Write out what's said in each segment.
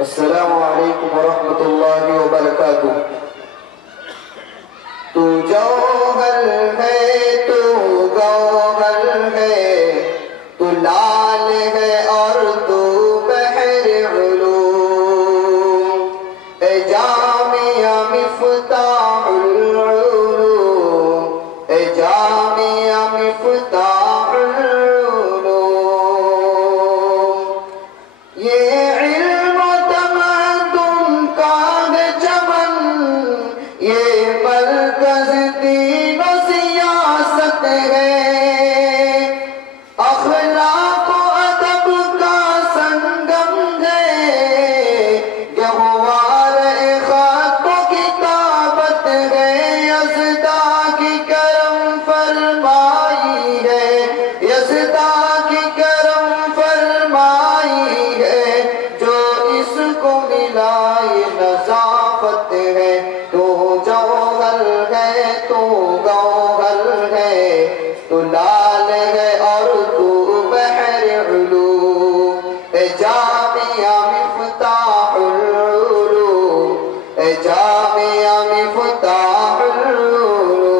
السلام علیکم ورحمۃ اللہ وبرکاتہ۔ تو جوہر ہے، تو گوہر ہے، تو لال ہے اور تو بحر علوم، اے جامعہ مفتاح العلوم، اے جامعہ مفتاح العلوم۔ یہ علم و تمدن کا ہے چمن، یہ مرکز دین و سیاست ہے، اخلاق و ادب کا سنگم ہے، گہوار خط و کتابت ہے، یزدا کی کرم فرمائی ہے، یزدا کی کرم فرمائی ہے، جو اس کو ملائی نظافت ہے۔ تو جوہر ہے، تو گوہر ہے، تو لال ہے اور تو بحر علوم، اے جامعہ مفتاح العلوم، اے جامعہ مفتاح العلوم۔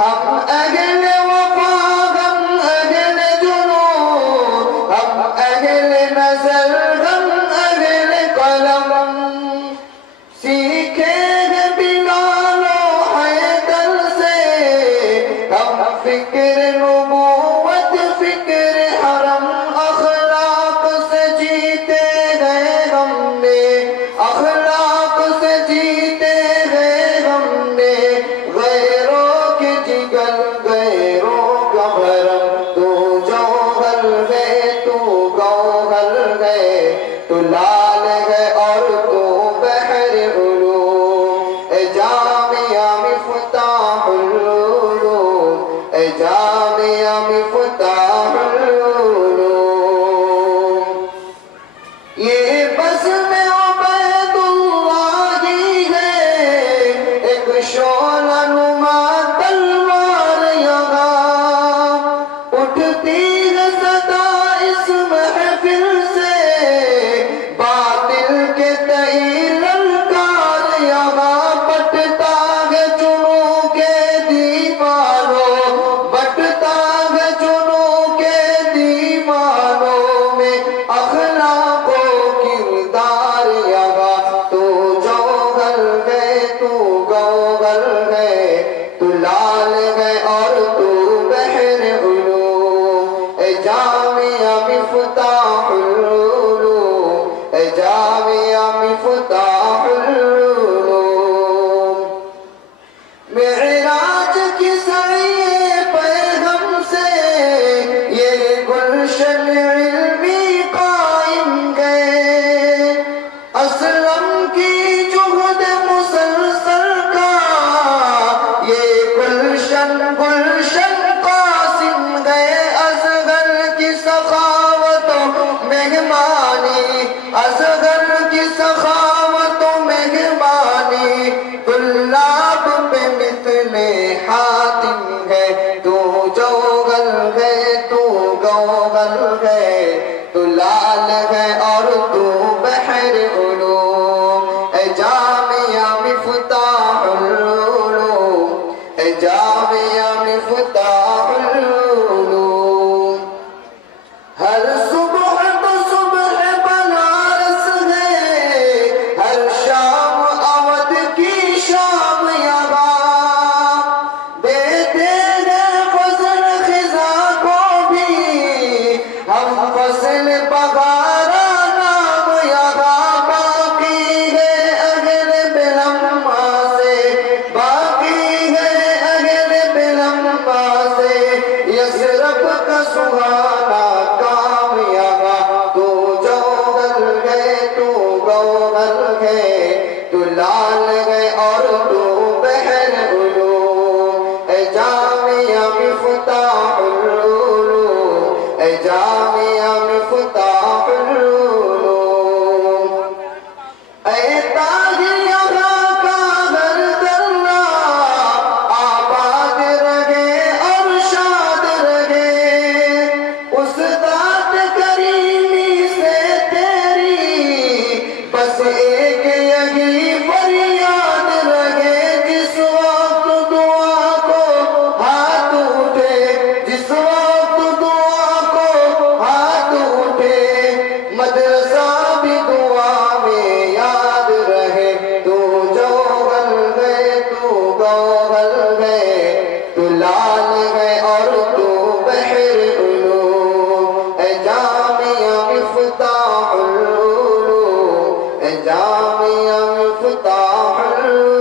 ہم اہل وفا، ہم اہل جنون، ہم اہل نظر، ہم اہل قلم، سیکھے ہیں بلال و حیدر سے ہم فکر نبوت، فکر حرم، اخلاق سے جیتے ہیں ہم نے، اخلاق سے جیتے ہیں ہم نے، غیروں کے جگر، غیروں کا بھرم۔ تو جوہر ہے، تو گوہر ہے، تو لال ہے اور تو بحر علوم، اے جامعہ مفتاح العلوم، اے جامعہ مفتاح العلوم۔ یہ بزم عبید اللہ ہی ہے، ایک شعلہ نما تلوار یہاں، اٹھتی ہے صدا اس محفل سے، باطل کے تئیں للکار یہاں، بٹتا ہے جنوں کے دیوانوں، بٹتا ہے جنوں کے دیوانوں میں، اخلاق و کردار یہاں۔ تو جوہر ہے، تو گوہر ہے، تو لال ہے اور تو بحر علوم، اے جامعہ مفتاح العلوم، اے جامعہ مفتاح العلوم۔ معراج کی سعی پیغم سے یہ گلشن علمی قائم گئے، اسلم کی جہد مسلسل کا یہ گلشن گلشن قاسم گئے، اصغر کی سخاوت و مہمانی، اصغر کی سخاوت و مہمانی، طلاب پہ مثل حاتم ہے۔ تو جوہر ہے، تو گوہر ہے، تو لال ہے اور تو بحر علوم، اے جامعہ مفتاح العلوم، اے جامعہ مفتاح العلوم۔ ہر صبح تو صبح بنارس ہے، سوغل ہے تو لال ہے اور تو بحر علوم اے جامعہ مفتاح العلوم اے جامعہ مفتاح العلوم